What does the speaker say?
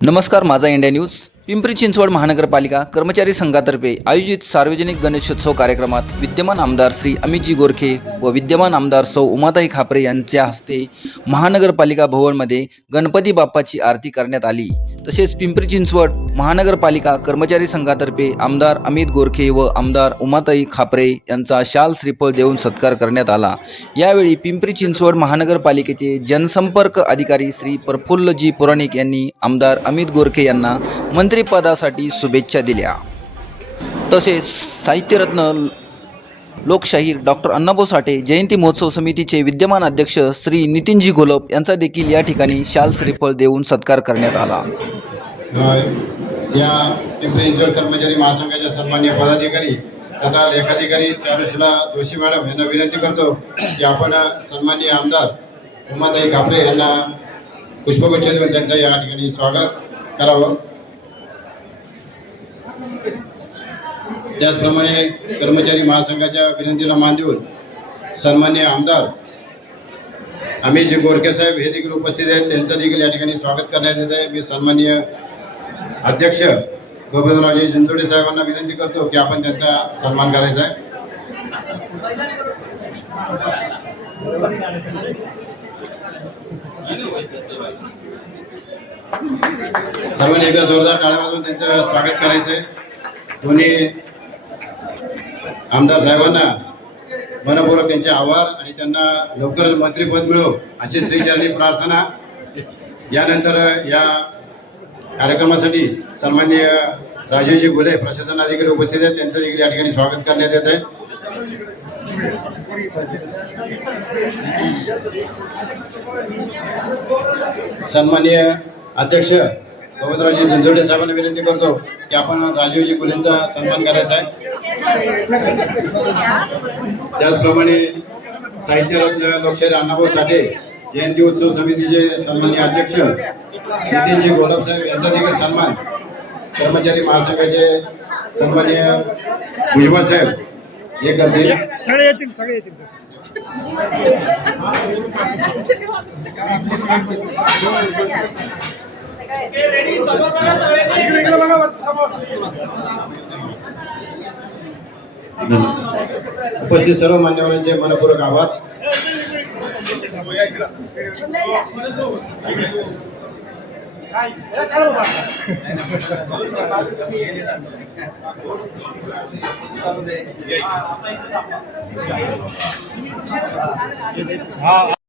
नमस्कार माझा India news. Pimpri Chinchwad महानगरपालिका कर्मचारी संघातर्फे आयोजित सार्वजनिक गणेशोत्सव कार्यक्रमात विद्यमान आमदार श्री अमितजी गोरखे व विद्यमान आमदार सौ उमाताई खापरे यांच्या हस्ते महानगरपालिका भवनमध्ये गणपती बाप्पाची आरती करण्यात आली. तसेच पिंपरी चिंचवड महानगरपालिका कर्मचारी संघातर्फे आमदार अमित गोरखे व आमदार उमाताई खापरे यांचा शाल श्रीफळ देऊन सत्कार करण्यात आला. यावेळी पिंपरी चिंचवड महानगरपालिकेचे जनसंपर्क अधिकारी श्री प्रफुल्लजी पुराणिक यांनी आमदार अमित गोरखे यांना मंत्रिपदासाठी शुभेच्छा दिल्या. तसेच साहित्यरत्न लोकशाहीर डॉक्टर अण्णाभाऊ साठे जयंती महोत्सव समितीचे विद्यमान अध्यक्ष श्री नितीनजी घोलप यांचा देखील या ठिकाणी शाल श्रीफळ देऊन सत्कार करण्यात आला. या पिंपरी कर्मचारी महासंघाच्या सन्मान्य पदाधिकारी तथा लेखाधिकारी चारुशिला जोशी मॅडम यांना विनंती करतो की आपण सन्मान्य आमदार उमाताई कापरे यांना पुष्पगुच्छ देऊन त्यांचं या ठिकाणी स्वागत करावं. त्याचप्रमाणे कर्मचारी महासंघाच्या विनंतीला मान देऊन सन्मान्य आमदार आम्ही जे गोरखे साहेब हे देखील उपस्थित आहेत. त्यांचं देखील या ठिकाणी स्वागत करण्यात येत आहे. मी सन्मान्य अध्यक्ष गोविंदरावजी जिंदोडे साहेबांना विनंती करतो की आपण त्यांचा सन्मान करायचा आहे. सर्वांनी एकदा जोरदार टाळ्या वाजून त्यांचं स्वागत करायचं आहे दोन्ही आमदार साहेबांना मनपूर्वक त्यांचे आभार आणि त्यांना लवकरच मंत्रीपद मिळो अशी श्रीचरणी प्रार्थना यानंतर या कार्यक्रमासाठी सन्माननीय राजीवजी गुले प्रशासन अधिकारी उपस्थित आहेत. त्यांचं देखील या ठिकाणी स्वागत करण्यात येत आहे. सन्माननीय अध्यक्ष गोविंदरावजी झंझोडे साहेबांना विनंती करतो की आपण राजीवजी गुलेंचा सन्मान करायचा आहे. त्याचप्रमाणे साहित्यरत्न लोकशाहीर अण्णाभाऊ साठे जयंती उत्सव समितीचे सन्माननीय अध्यक्ष नितीनजी गोलब साहेब यांचा देखील सन्मान कर्मचारी महासंघाचे सन्माननीय भुजबळ साहेब हे करतील. सगळे येतील सगळे येतील. इकडे इकडे बघा वरती समोर उपस्थित सर्व मान्यवरांचे मनपूर्वक आभार. हा.